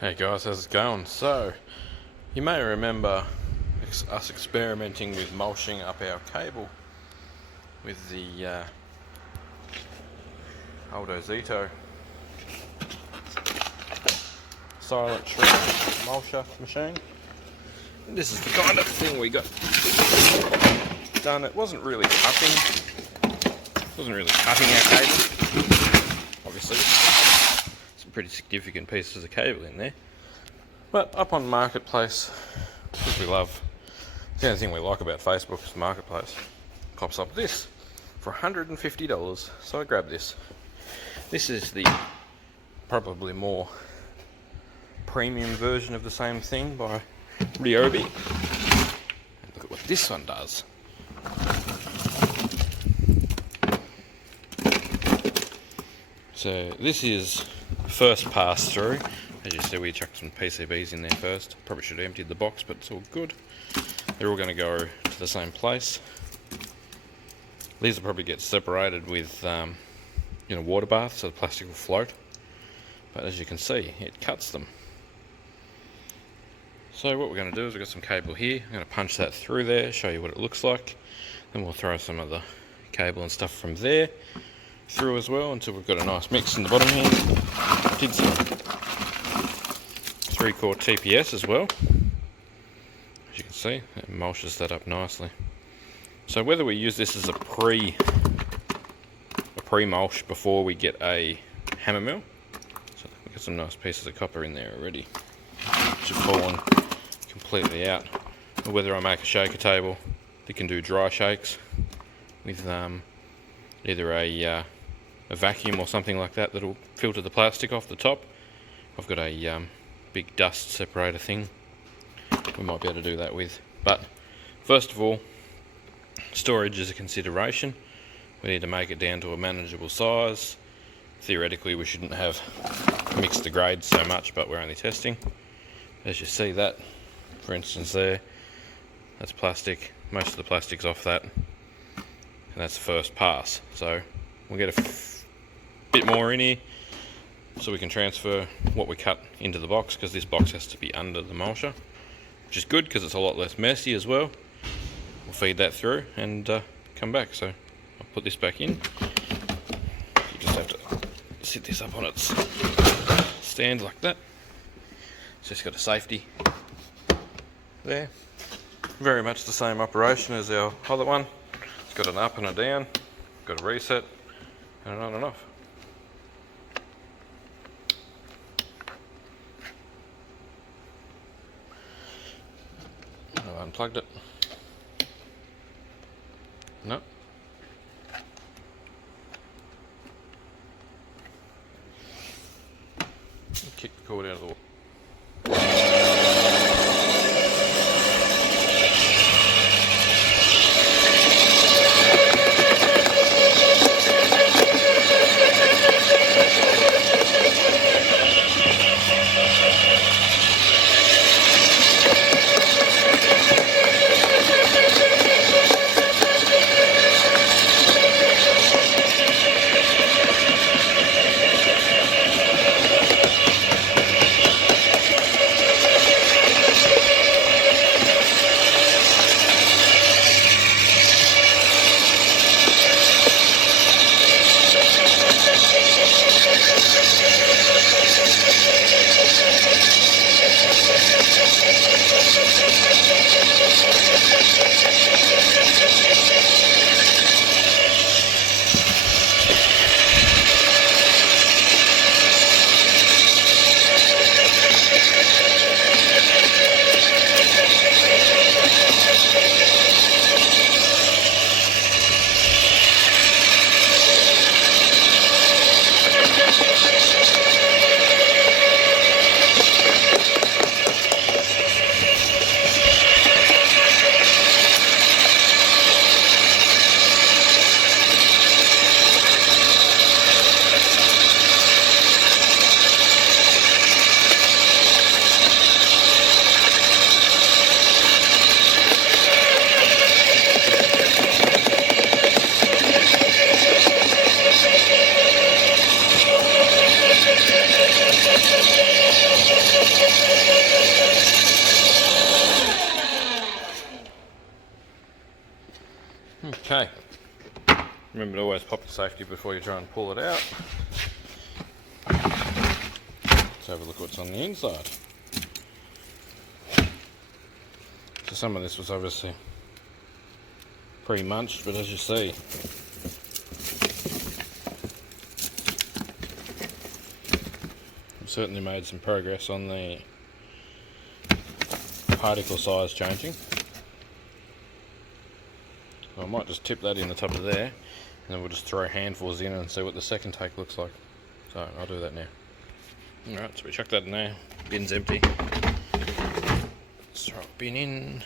Hey guys, how's it going? So, you may remember us experimenting with mulching up our cable with the Aldo Zito silent shreader mulcher machine. And this is the kind of thing we got done. It wasn't really cutting our cable. Obviously, some pretty significant pieces of cable in there. But up on Marketplace, which we love, the only thing we like about Facebook is Marketplace, pops up this for $150. So I grabbed this. This is the probably more premium version of the same thing by Ryobi. And look at what this one does. So this is first pass through. As you see, we chucked some PCBs in there first. Probably should have emptied the box, but it's all good. They're all going to go to the same place. These will probably get separated with water bath, so the plastic will float. But as you can see, it cuts them. So what we're going to do is we've got some cable here. I'm going to punch that through there, show you what it looks like. Then we'll throw some of the cable and stuff from there through as well until we've got a nice mix in the bottom here. Did some 3-core TPS as well. As you can see, it mulches that up nicely. So whether we use this as a pre-mulch before we get a hammer mill, so we've got some nice pieces of copper in there already, which have fallen completely out. Or whether I make a shaker table that can do dry shakes with either a vacuum or something like that that'll filter the plastic off the top. I've got a big dust separator thing we might be able to do that with. But first of all, storage is a consideration. We need to make it down to a manageable size. Theoretically we shouldn't have mixed the grades so much, but we're only testing. As you see that, for instance there, that's plastic. Most of the plastic's off that, and that's the first pass. So we'll get a bit more in here so we can transfer what we cut into the box, because this box has to be under the mulcher, which is good because it's a lot less messy as well. We'll feed that through and come back. So I'll put this back in. You just have to sit this up on its stand like that. It's just got a safety there. Very much the same operation as our other one. It's got an up and a down, got a reset, and an on and off. I've unplugged it. No. Kick the cord out of the wall. Okay. Remember to always pop the safety before you try and pull it out. Let's have a look what's on the inside. So some of this was obviously pre-munched, but as you see, we've certainly made some progress on the particle size changing. So I might just tip that in the top of there, and then we'll just throw handfuls in and see what the second take looks like. So I'll do that now. Alright, so we chuck that in there. Bin's empty. Let's throw a bin in.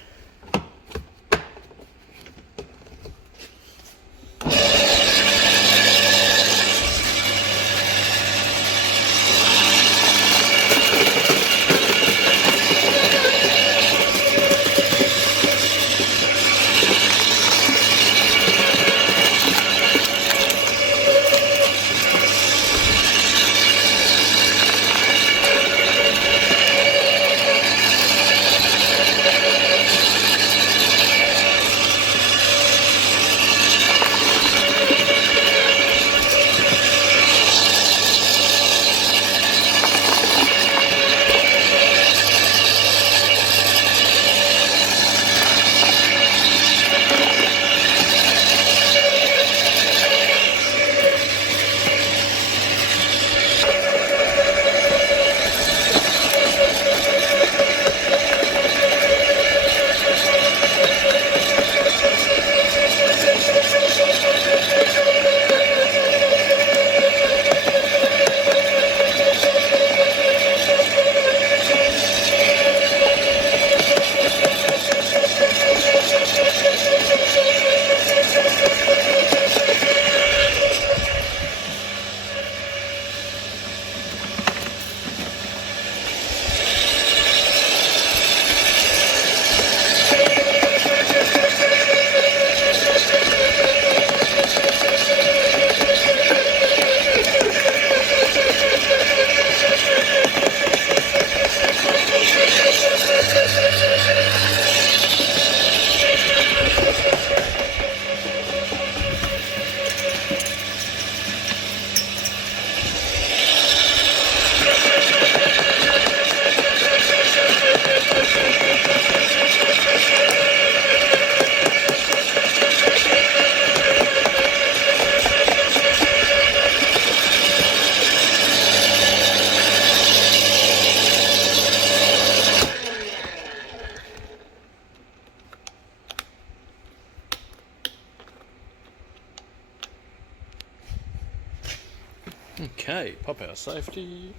Okay, pop our safety.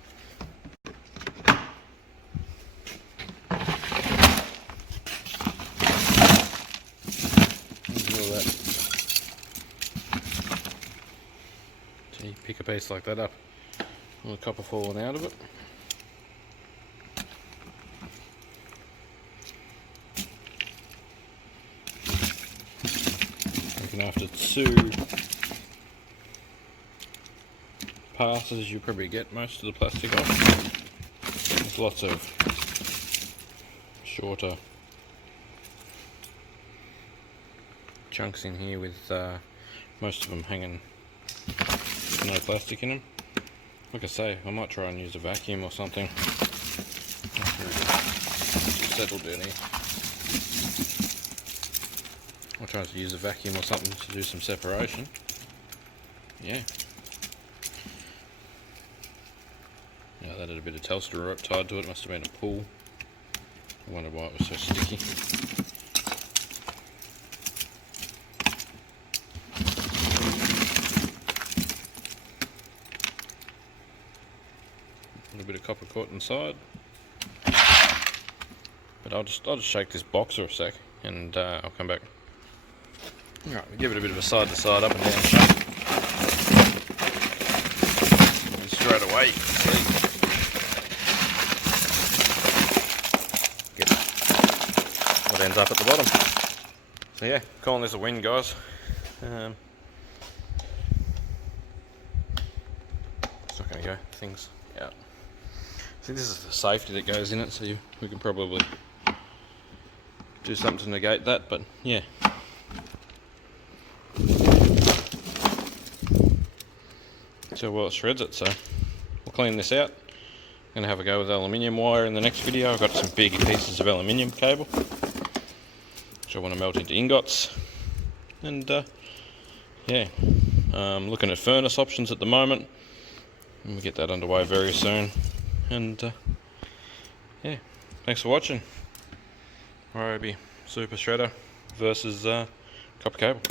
Ignore that. So you pick a piece like that up, all the copper falling out of it. And after 2 passes, you probably get most of the plastic off. There's lots of shorter chunks in here with most of them hanging with no plastic in them. Like I say, I might try and use a vacuum or something. Settled down here. I'll try to use a vacuum or something to do some separation. Yeah. Now that had a bit of Telstra rope tied to it, must have been a pull. I wonder why it was so sticky. A little bit of copper caught inside. But I'll just shake this box for a sec and I'll come back. Alright, we give it a bit of a side to side, up and down shake. And straight away you can see what ends up at the bottom. So yeah, calling this a win, guys. It's not going to go things out. See, this is the safety that goes in it, so we can probably do something to negate that, but yeah. see how well it shreds it. So we'll clean this out. I'm gonna have a go with aluminium wire in the next video. I've got some big pieces of aluminium cable which I want to melt into ingots, and yeah, looking at furnace options at the moment, and we'll get that underway very soon. And yeah, thanks for watching. Ryobi Super Shredder versus copper cable.